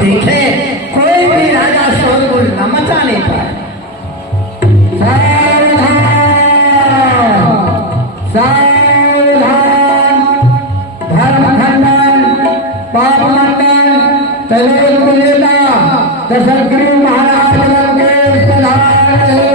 देखे कोई भी राजा शोरगुल न मचाने पाए। सावधान, धर्म खंडन, पाप मंडन, तलेल कुलेदा, दशरथ महाराज के प्रधान हैं।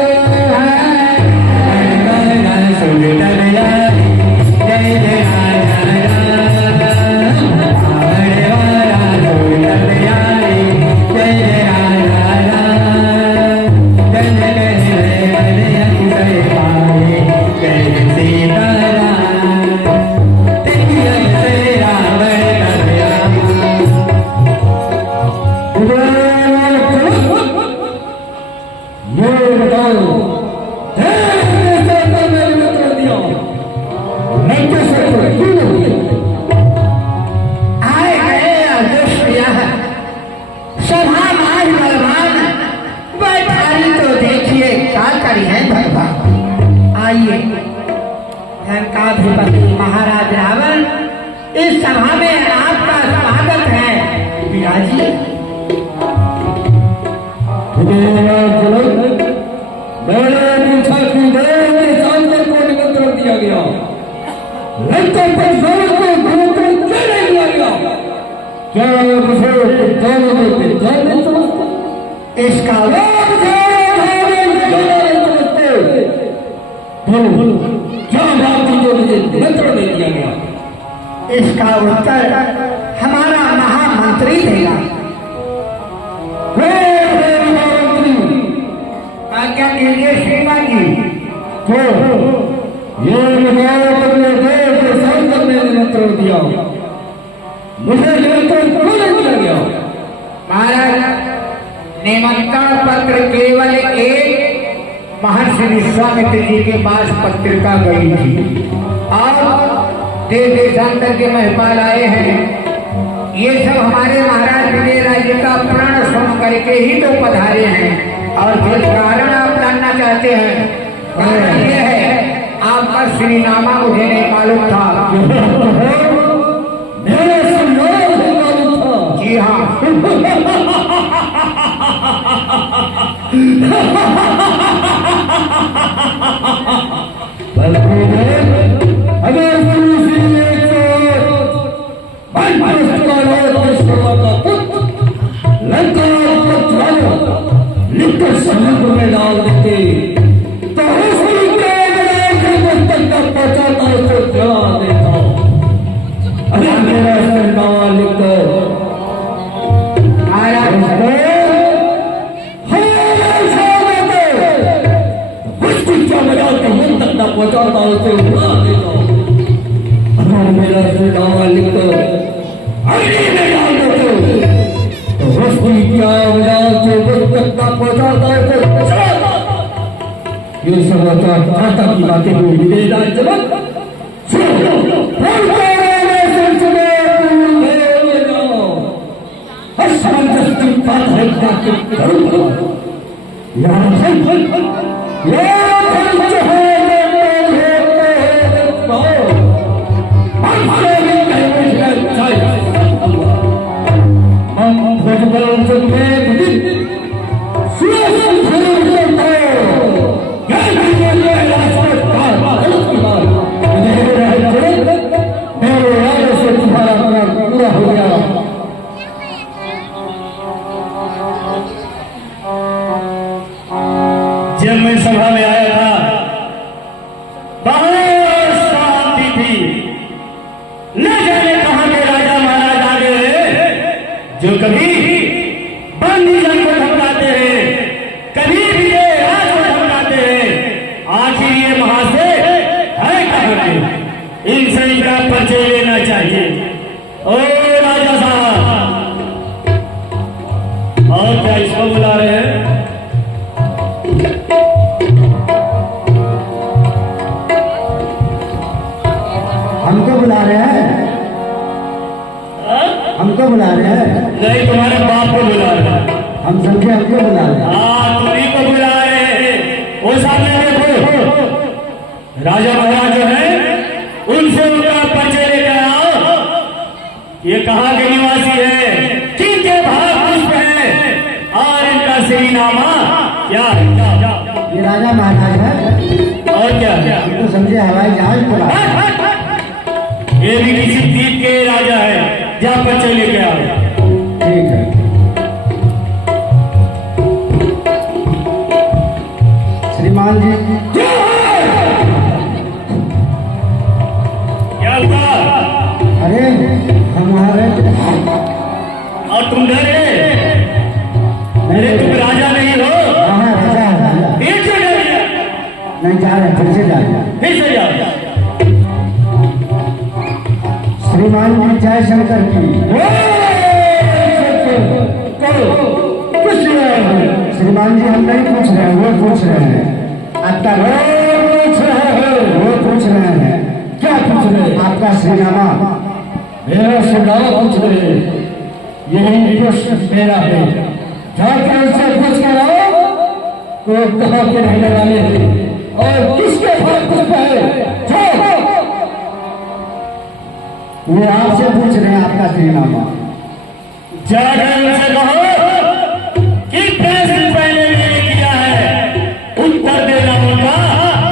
महाराज रावण, इस सभा में आपका स्वागत है। विराजिए। मैंने पूछा कि मेरे सांसद को निमंत्रण दिया गया, लंदन पर जोर को निमंत्रण क्यों नहीं दिया गया? क्या मुझे जानने समझते? इसका क्या बात जो मुझे निमंत्रण नहीं दिया गया? इसका उत्तर हमारा महामंत्री देगा। आज्ञा कीजिए श्रीमान जी। तो ये सांसद ने निमंत्रण दिया, मुझे निमंत्रण क्यों नहीं दिया गया? महाराज, निमंत्रण पत्र केवल एक महर्षि विश्वामित्र जी के पास पत्रिका गई थी और देश देशांतर के महिपाल आए हैं। ये सब हमारे महाराज विजय राज्य का प्रण सुन करके ही तो पधारे हैं। और जिस कारण आप जानना चाहते हैं, कारण ये है आपका श्रीनामा मुझे नहीं मालूम था। मेरे से मालूम था? जी हाँ। अगर समुद्र में डाल देते तो पहुंचाता उसको जला देता। अरे मेरा सरकार लिखकर पहुंचाता उसे उड़ा देता। अगर मेरा सरकार लिखकर अग्नि में डाल देते तो उसकी क्या पहुंचाता उसे चलाता। ये समाचार की बातें हुई विजय राज्य जब मैं सभा में आया था बहुत शांति थी। न जाने कहां के राजा महाराज आ गए जो कभी बंदी जन को धमकाते हैं, कभी भी राज को धमकाते हैं। आखिर ये महाशय है कहां के? इनसे इनका परिचय लेना चाहिए। ओ राजा साहब, और क्या इसको बुला रहे हैं? हमको बुला रहे हैं? हमको बुला रहे हैं? नहीं, तुम्हारे बाप को बुला रहे हैं। हम समझे हमको बुला रहे हैं। हाँ, तुम्ही को बुला रहे हैं। वो सामने देखो, राजा महाराज जो है उनसे उनका परिचय लेकर आओ। ये कहाँ के निवासी है? किनके भाग क्या ये राजा महाराज है। और क्या? तो समझे हवाई जहाज चला। ये भी किसी द्वीप के राजा है, जहाँ पर चले गया। ठीक है। श्रीमान जी क्या हुआ? अरे हमारे और तुम डरे? अरे तुम राजा नहीं हो। हाँ राजा है राजा। फिर क्यों डर गया? नहीं जा रहे, फिर से जा रहे। फिर से जाओ। श्रीमान जी जय शंकर की। श्रीमान जी हम नहीं पूछ रहे हैं, वो पूछ रहे हैं। आपका वो पूछ रहे हैं। क्या पूछ रहे हैं? आपका श्रीनामा। मेरा श्रीनामा पूछ रहे हैं। यही प्रश्न मेरा है। जाकर उनसे पूछ कर आओ तो कहाँ के रहने वाले हैं और किसके साथ कुछ है। ये आपसे पूछ रहे हैं आपका श्रीनामा। जाकर उनसे कहो कि प्रश्न पहले मैंने किया है, उत्तर देना उनका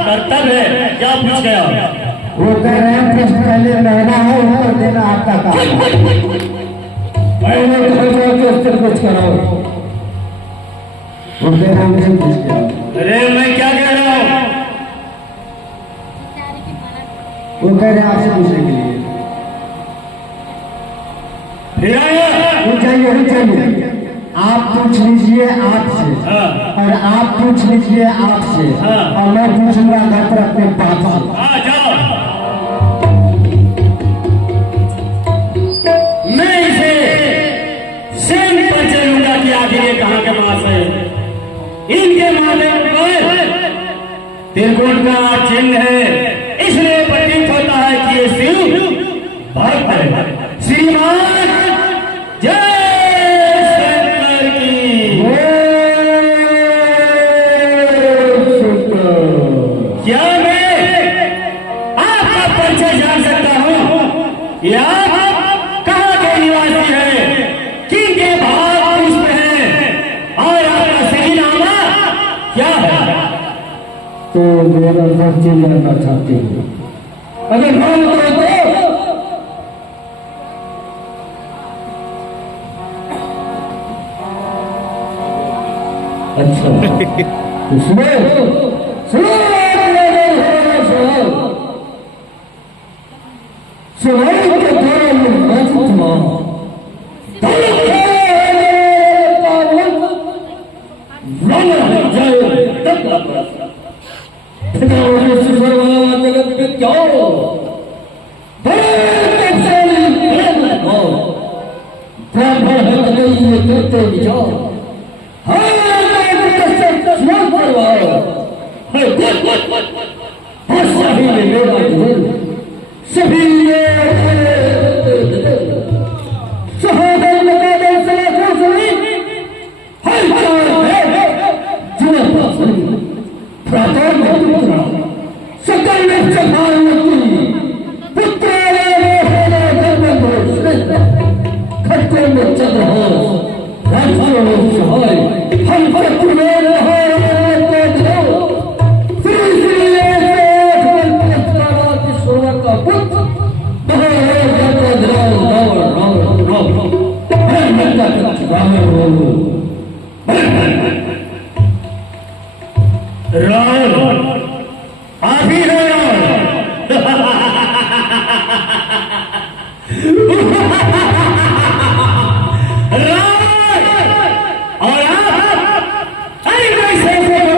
कर्तव्य है। क्या पूछ गया? वो कह रहे हैं प्रश्न पहले मेरा है, उत्तर देना आपका काम है। मैंने कहा कि उत्तर कुछ कराओ। वो कह रहे हैं मुझे पूछ के आओ। अरे मैं क्या कह रहा हूँ? वो कह रहे हैं आपसे पूछने के लिए। फिर आया? रुक जाइए। आप पूछ लीजिए आपसे और आप पूछ लीजिए आपसे और मैं पूछूंगा घर पर अपने बाप से। हाँ जाओ। मैं इसे सेम पर चलूंगा कि आखिर ये कहाँ के पास है। इनके माथे पर त्रिकोण का चिन्ह है, इसलिए प्रतीत होता है कि ये शिव भक्त है। श्रीमान जय शंकर की। क्या मैं आपका परिचय जान सकता हूँ? या कहाँ के निवासी है, किनके भाग पुष्प हैं और आपका सही नामा क्या है? तो मेरा परिचय जानना चाहते हो? अगर हाँ तो अच्छा तो सुनो सुनो सुनाई के द्वारा ये महत्वपूर्ण जगत में क्या ब्राह्मण है ये करते विचार सभी राम आप ही हो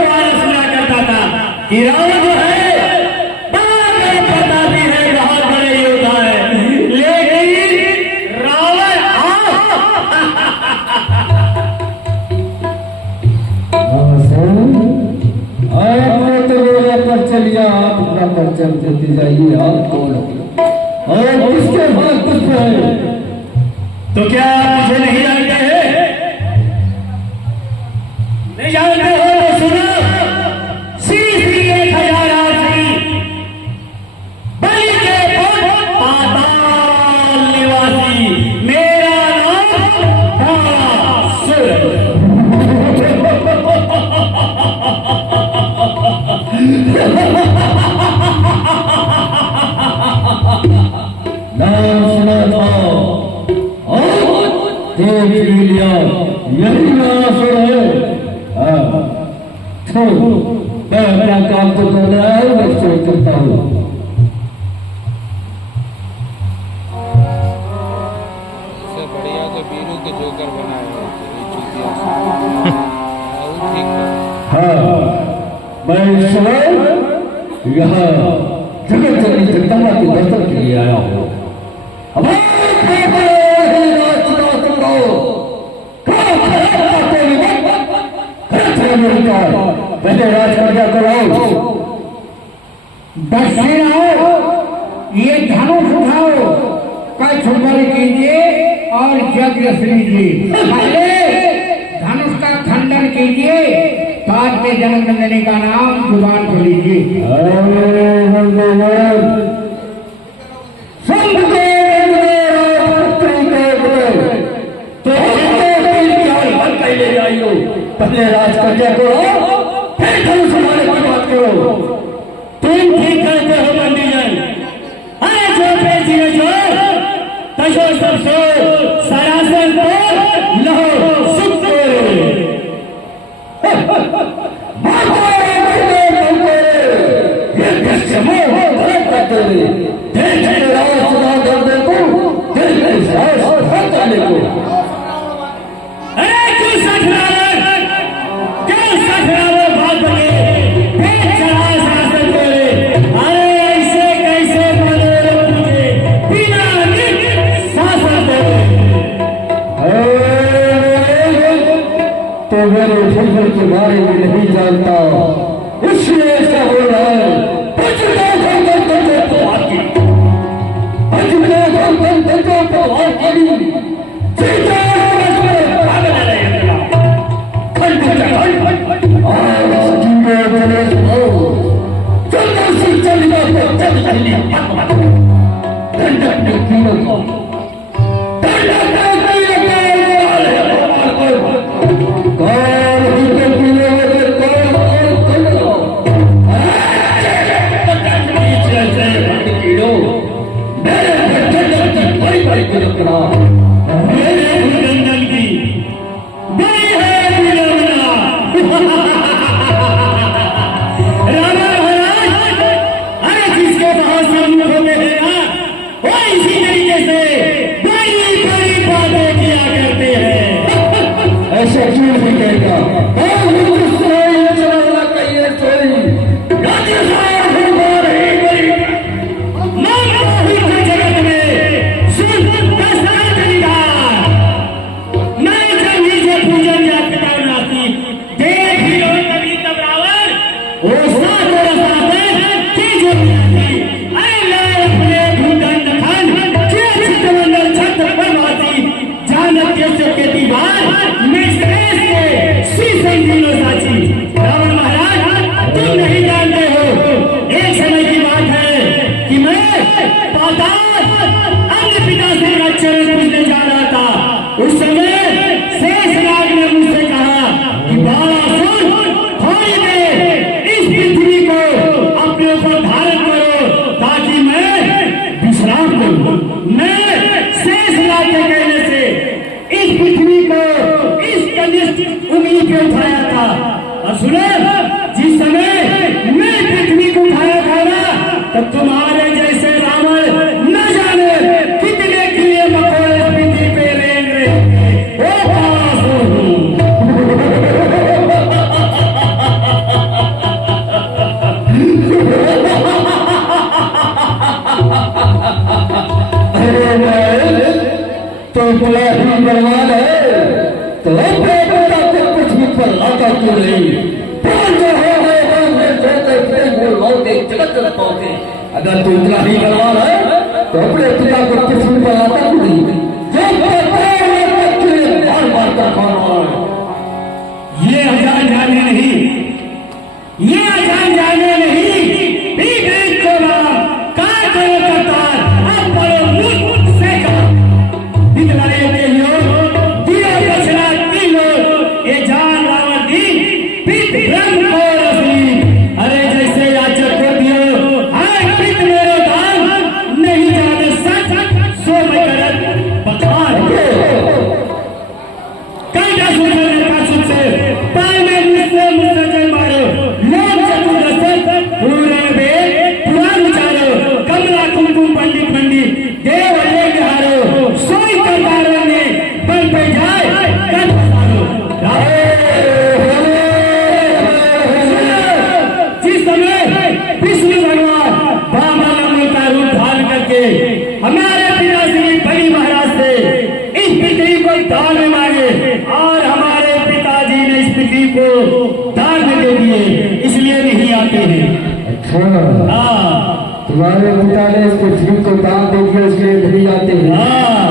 और सुना करता था कि रावण जो है बड़ा प्रतापी है, बहुत बड़े योद्धा है, लेकिन रावण आपने तो मेरा परिचय लिया, आप अपना परिचय देते जाइए। आप कौन हो और किसके भाग पुष्प है? तो क्या मुझे नहीं जानते हैं? नहीं जानते हो तो सुनो। श्री 1000 श्री बलि के पाताल निवासी मेरा नाम नाम सुना था और देख भी लिया, यही नासुर है। तो मैं अपना काम तो कर रहा हूँ, मैं सोच करता हूँ। इससे बढ़िया तो बीरू के जोकर बनाए हो, चूतिया से। वो ठीक है। हाँ, मैं इस समय यहाँ जगत जननी जगदम्बा के दर्शन के लिए आया हूँ। पहले राज कर क्या कराओ, दक्षिण आओ, ये धनुष उठाओ, कच्छ बल कीजिए और यज्ञ लीजिए। पहले धनुष का खंडन कीजिए, बाद में जन्मदंडनी का नाम जुबान को लीजिए। पहले राज कर क्या करो, फिर धनुष हमारे की बात करो। तुम ठीक करते हो पंडितजन। अरे जो पेशी है जो तशो सबसो सरासर को लहो सुख के बारे में नहीं जानता, इसलिए ऐसा हो रहा है। अगर तू इतना ही बलवान है तो अपने पिता को किस्म पर आता नहीं, ये अजान जाने नहीं, ये अजान जाने नहीं, अरे जैसे याचक को दियो, हाय पित मेरो दान नहीं जाने सच दान में मांगे और हमारे पिताजी ने इस पृथ्वी को दान में दे दिए, इसलिए नहीं आते हैं। अच्छा, हाँ तुम्हारे पिता ने इस पृथ्वी को दान दे दिया इसलिए नहीं आते हैं। हाँ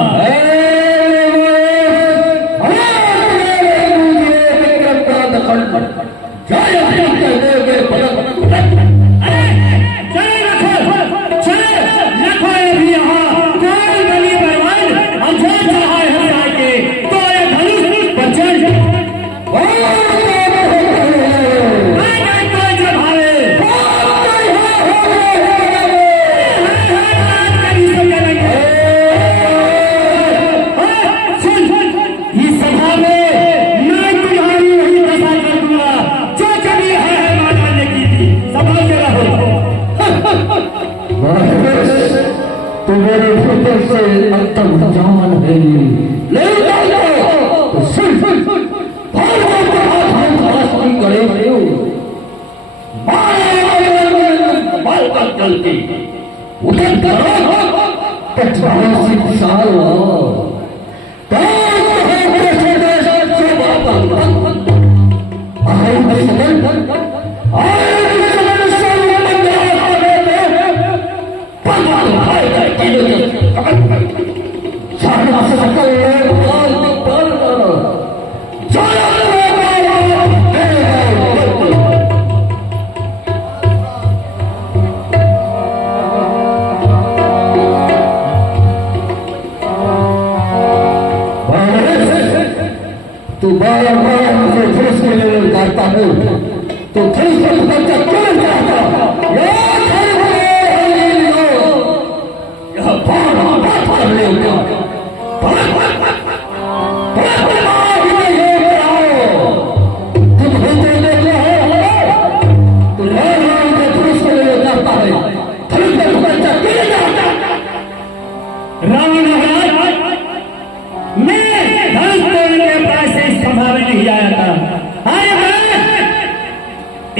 तो मेरे फिक्र से अंतम जान है नहीं तो सुन गलती उधर साल तो बार बार मुझे फुर्स के लिए करता हूँ तो फुर्स बच्चा क्यों चाहता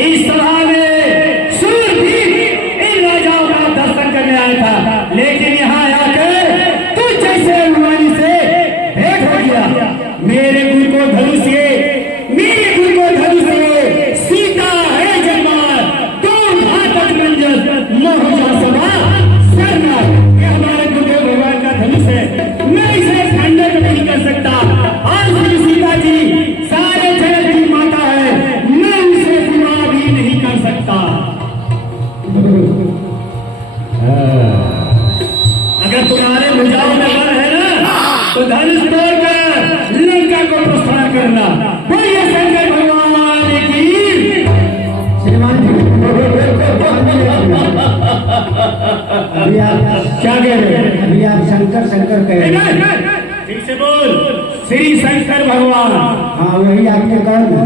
इस सभा में सूरवीर इन राजाओं का दर्शन करने आया था, लेकिन यहाँ आकर तू जैसे अनुमानी से भेंट हो गया। मेरे गुरु को धनुष से सीता है जन्मार तो घातक मंजर मोहजा सभा सरना। ये हमारे गुरुदेव भगवान का धनुष है, मैं इसे खंडन नहीं कर सकता। आज भी सीता जी सारे जगत की माता है, मैं उसे पूरा भी नहीं कर सकता। अगर तुम्हारे भुजाओं में बल है ना तो धनुष तोड़कर लंका को प्रस्थान करना। बोलिए शंकर भगवान की। श्रीमान जी अभी आप क्या कह रहे हैं? अभी आप शंकर शंकर कह रहे हैं। ठीक से बोल। श्री शंकर भगवान। हाँ वही आपके कौन है?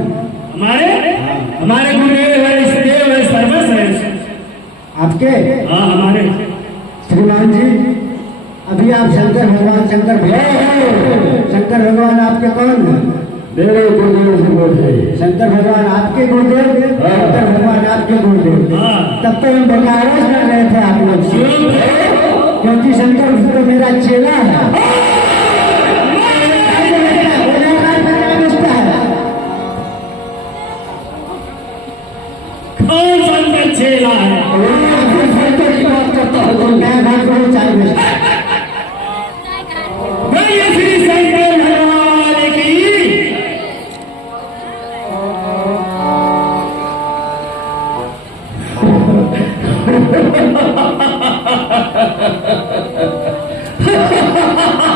हमारे गुरुदेव है, इष्टदेव है, सर्वस्व है आपके। हाँ हमारे। श्रीमान जी अभी आप शंकर भगवान शंकर भगवान आपके कौन है? मेरे गुरुदेव शंकर भगवान आपके गुरुदेव, शंकर भगवान आपके गुरुदेव। तब तो हम बकावत कर रहे थे आप लोग से, क्योंकि शंकर तो मेरा चेला